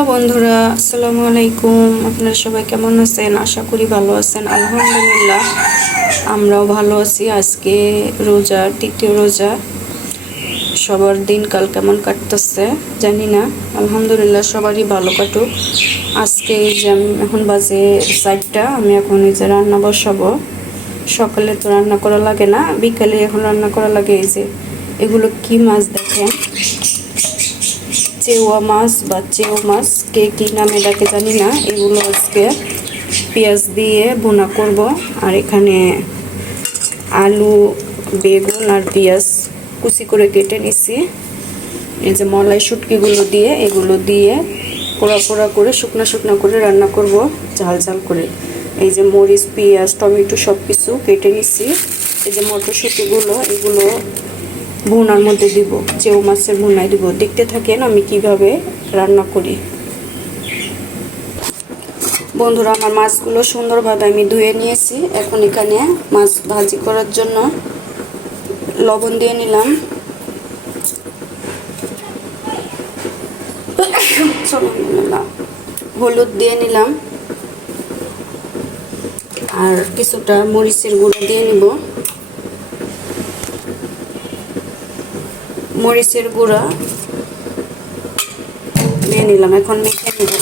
Hello বন্ধুরা, আসসালামু আলাইকুম। আপনারা সবাই কেমন আছেন? আশা করি ভালো আছেন। আলহামদুলিল্লাহ, আমরাও ভালো আছি। আজকে রোজা, তৃতীয় রোজা। সবার দিনকাল কেমন কাটতেছে জানি না। আলহামদুলিল্লাহ সবারই ভালো কাটুক। আজকে এই যে এখন বাজে 4টা, আমি এখন এই যে রান্না বসাবো। সকালে তো রান্না করা লাগে না, বিকালে এখন রান্না করা লাগে। এই যে এগুলো কি মাছ দেখেন, চেওয়া মাছ বা চেও মাছ, কে কী নামে ডাকে জানি না। এগুলো আজকে পেঁয়াজ দিয়ে ভুনা করব। আর এখানে আলু, বেগুন আর পেঁয়াজ কুচি করে কেটে নিছি। এই যে মলাই শুটকিগুলো দিয়ে, এগুলো দিয়ে পোড়া পোড়া করে শুকনো শুকনো করে রান্না করব, ঝাল ঝাল করে। এই যে মরিচ, পেঁয়াজ, টমেটো সব কিছু কেটে নিছি। এই যে মটরশুঁটিগুলো, এগুলো ভুনার মধ্যে দিব, চেউ মাছের ভুনায় দিব। দেখতে থাকেন আমি কিভাবে রান্না করি। বন্ধুরা, আমার মাছগুলো সুন্দরভাবে আমি ধুয়ে নিয়েছি। এখন এখানে মাছ ভাজি করার জন্য লবণ দিয়ে নিলাম, হলুদ দিয়ে নিলাম, আর কিছুটা মরিচের গুঁড়ো দিয়ে নিব। মরিচের গুঁড়া দিয়ে নিলাম, এখন মেখে নিব।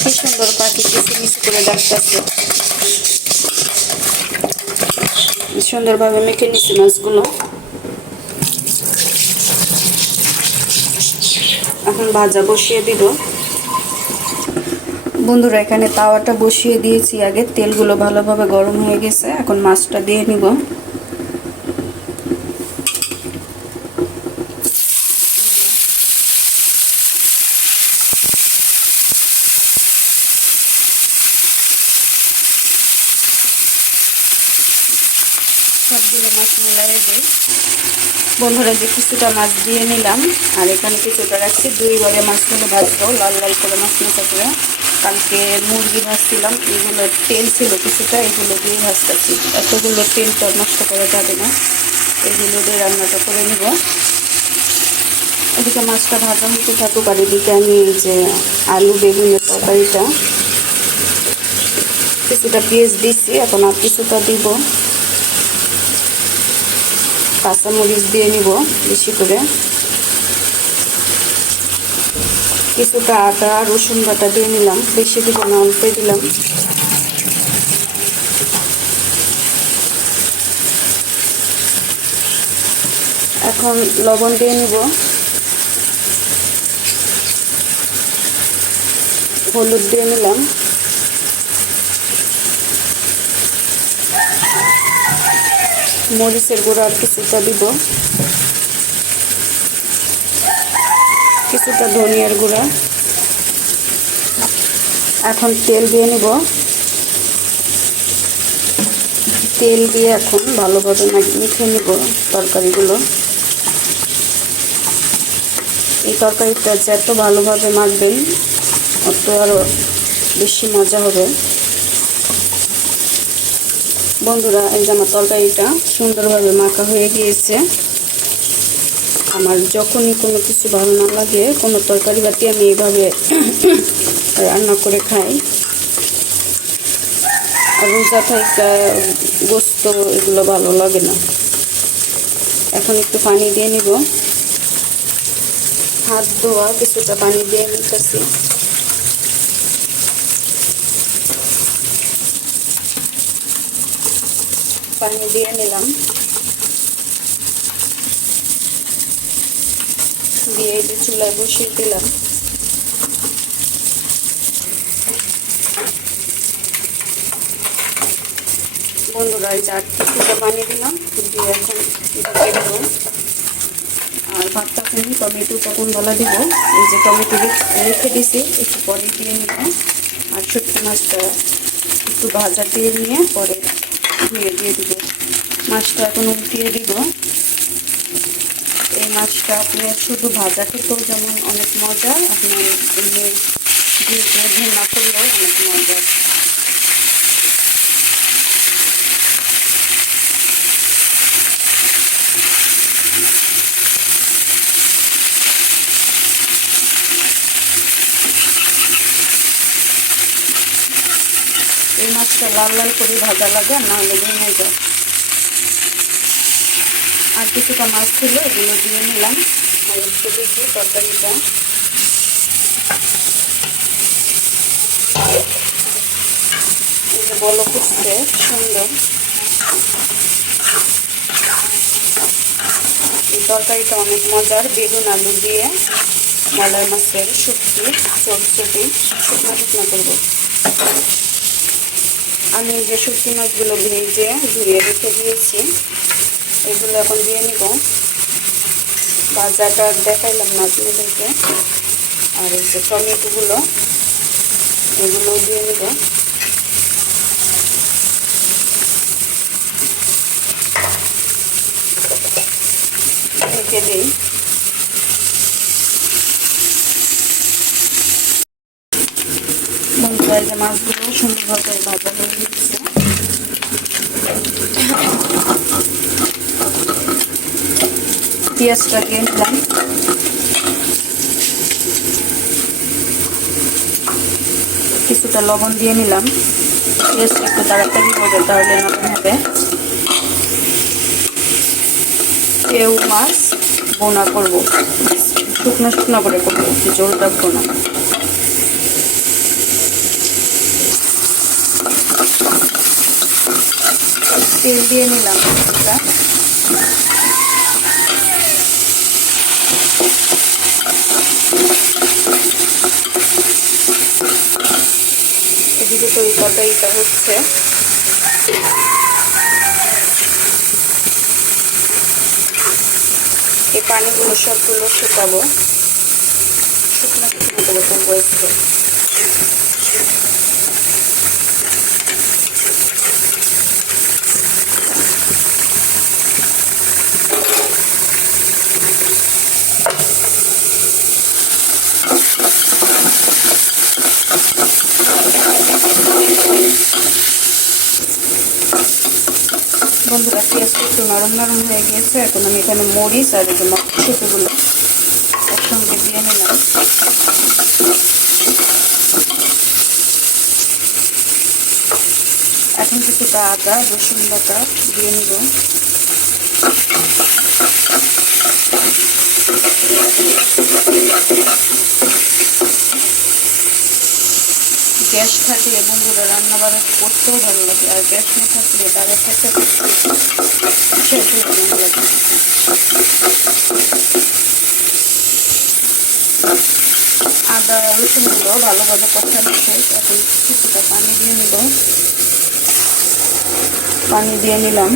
কি সুন্দর পাখি কিচিমিচি করে ডাকতেছে। সুন্দরভাবে মেখে নিচ্ছি মাছগুলো। এখন ভাজা বসিয়ে দিব। বন্ধুরা, এখানে তাওয়াটা বসিয়ে দিয়েছি আগে, তেলগুলো ভালোভাবে গরম হয়ে গেছে। এখন মাছটা দিয়ে নিব। সবগুলো মাছ মিলাই দিই। বন্ধুরা, যে কিছুটা মাছ দিয়ে নিলাম, আর এখানে কিছুটা রাখছি। দুইবারে মাছগুলো ভাজবো লাল লাল করে, মাছ মাথা করে। কালকে মুরগি ভাজছিলাম, এগুলো তেল ছিল কিছুটা, এগুলো দিয়ে ভাজতেছি। এতগুলো তেলটা নষ্ট করা যাবে না, এগুলো দিয়ে রান্নাটা করে নিব। এদিকে মাছটা ভাজা হতে থাকুক, আর এদিকে আমি এই যে আলু বেগুনের তরকারিটা কিছুটা পেঁয়াজ দিচ্ছি, এখন আর কিছুটা দিব। কাঁচামরিচ দিয়ে নিব বেশি করে। কিছুটা আদা রসুন বাটা দিয়ে নিলাম, বেশি দিব না, অল্পই দিলাম। এখন লবণ দিয়ে নিব, হলুদ দিয়ে নিলাম, মরিচের গুঁড়া কিছুটা দিব, কিছুটা ধনিয়ার গুঁড়া। এখন তেল দিয়ে নিব। তেল দিয়ে এখন ভালোভাবে মেখে নিব তরকারিগুলো। এই তরকারিটা যত ভালোভাবে মাখবেন অত আরও বেশি মজা হবে। বন্ধুরা, এই যে আমার তরকারিটা সুন্দরভাবে মাখা হয়ে গিয়েছে। আমার যখনই কোনো কিছু ভালো না লাগে, কোনো তরকারি বাটি, আমি এইভাবে রান্না করে খাই। আর রোজা থাকা গোস্ত এগুলো ভালো লাগে না। এখন একটু পানি দিয়ে নিব, হাত ধোয়া কিছুটা পানি দিয়ে নিতেছি। পানি দিয়ে নিলাম, দিয়ে এই যে চুলায় বসিয়ে দিলাম। বন্ধুরা, এই যে কিছুটা পানি দিলাম, দিয়ে এখন ঢেকে দেবো। আর ভাতটা ফেলি, টমেটোটা কোন বেলা দিব। এই যে টমেটো রেখে দিছি, একটু পরে দিয়ে নিব। আর শুটকি মাছটা একটু ভাজা দিয়ে নিয়ে পরে ধুয়ে দিয়ে দিব। মাছটা এখন উল্টিয়ে দিব। এই মাছটা আপনি শুধু ভাজা খেতেও যেমন অনেক মজা, আপনি এমনি দিয়ে ভুনা করলেও অনেক মজা। মাছটা লাল লাল করে ভাজা লাগে, না হলে ভেঙে যায়। আর কিছুটা মাছ ছিল, এগুলো দিয়ে নিলাম। আর একটু দেখি তরকারিটা এই যে বলো ফুটছে সুন্দর। এই তরকারিটা অনেক মজার, বেগুন আলু দিয়ে মলাই মাছের শুটকি চটচটি শুকনো শুকনো করবো। আমি যে শুটকি মাছগুলো ভেজে ধুয়ে রেখে দিয়েছি এগুলো এখন দিয়ে নিব। ভাজাটা দেখাইলাম না আপনাদেরকে। আর এই যে টমেটোগুলো এগুলো দিয়ে নিব। রেখে দিই। বন্ধুরা, এই যে মাছগুলো সুন্দরভাবে ভাজা হয়ে গেছে। পেঁয়াজটা দিয়ে নিলাম। কিছুটা লবণ দিয়ে নিলাম। পেঁয়াজটা একটু তাড়াতাড়ি হবে, তাহলে নরম হবে। কেউ মাছ বোনা করবো, শুকনো শুকনো করে করবো, জল রাখবো না। তেল দিয়ে নিলাম কিছুটা। এদিকে তো এই তরকারিটা হচ্ছে। এই পানিগুলো সবগুলো শুকাবো, শুকনো শুকনো করে করবো একটু। বন্ধুরা, পেঁয়াজটা একটু নরম নরম হয়ে গিয়েছে। এখন আমি এখানে মরিচ আর এই যে মটরশুঁটিগুলো একসঙ্গে দিয়ে নিলাম। এখন কিছুটা আদা রসুন বাটা দিয়ে নিব। গ্যাস থাকলে বন্ধুরা রান্না বান্না করতেও ভালো লাগে, আর গ্যাস না থাকলে তার একটা শেষ হয়ে ভালো লাগে। আদা রসুনগুলো ভালোভাবে কষানো শেষ। এখন কিছুটা পানি দিয়ে নিব। পানি দিয়ে নিলাম।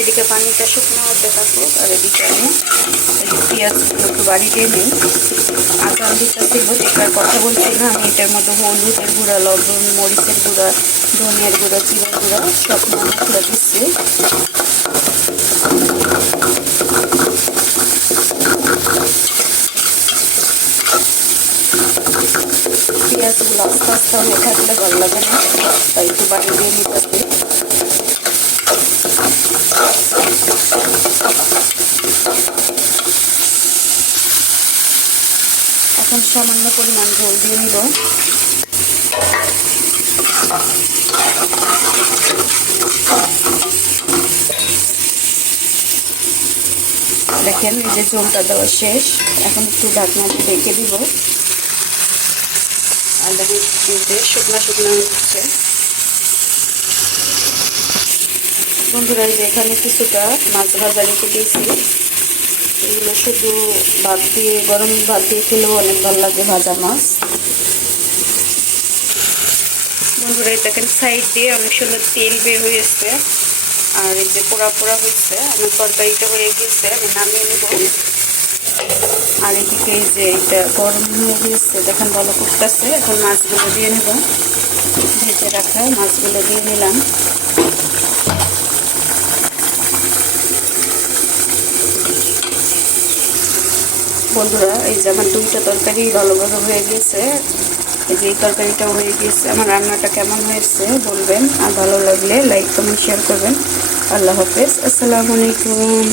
এদিকে পানিটা শুকনো হতে থাকুক, আর এদিকে আমি পেঁয়াজগুলো একটু বাড়ি দিয়ে নিই। আদা দিতে ছিল, এটার কথা বলছি না। আমি এটার মধ্যে হলুদের গুঁড়া, লবণ, মরিচের গুঁড়া, ধনিয়ার গুঁড়া, জিরার গুঁড়া সব মশলা দিচ্ছি। পেঁয়াজগুলো আস্তে আস্তে হয়ে থাকলে ভালো লাগে না, তাই একটু বাড়ি দিয়ে নিতে হবে। এখন সামান্য পরিমাণ ঝোল দিয়ে নিব। দেখেন এই যে ঝোলটা দেওয়া শেষ। এখন একটু ঢাকনা দিয়ে ঢেকে দিব। আর দেখেন যে শুকনা শুকনা হচ্ছে। বন্ধুরা এই যে এখানে কিছুটা মাছ ভাজা রেখে দিয়েছি, এগুলো শুধু ভাত দিয়ে, গরম ভাত দিয়ে খেলেও অনেক ভালো লাগে ভাজা মাছ। বন্ধুরা এই দেখেন সাইড দিয়ে অনেক সুন্দর তেল বের হয়েছে, আর এই যে পোড়া পোড়া হয়েছে। আমার তরকারিটা হয়ে গেছে, আমি নামিয়ে নেব। আর এদিকে এই যে এটা গরম হয়ে গেছে, দেখেন ভালো করতেছে। এখন মাছগুলো দিয়ে নেব, ভেজে রাখা মাছগুলো দিয়ে নিলাম। বন্ধুরা এই যে আমার দুইটা তরকারি ভালোভাবে হয়ে গেছে। এই যে এই তরকারিটাও হয়ে গেছে। আমার রান্নাটা কেমন হয়েছে বলবেন, আর ভালো লাগলে লাইক কমেন্ট শেয়ার করবেন। আল্লাহ হাফেজ, আসসালামু আলাইকুম।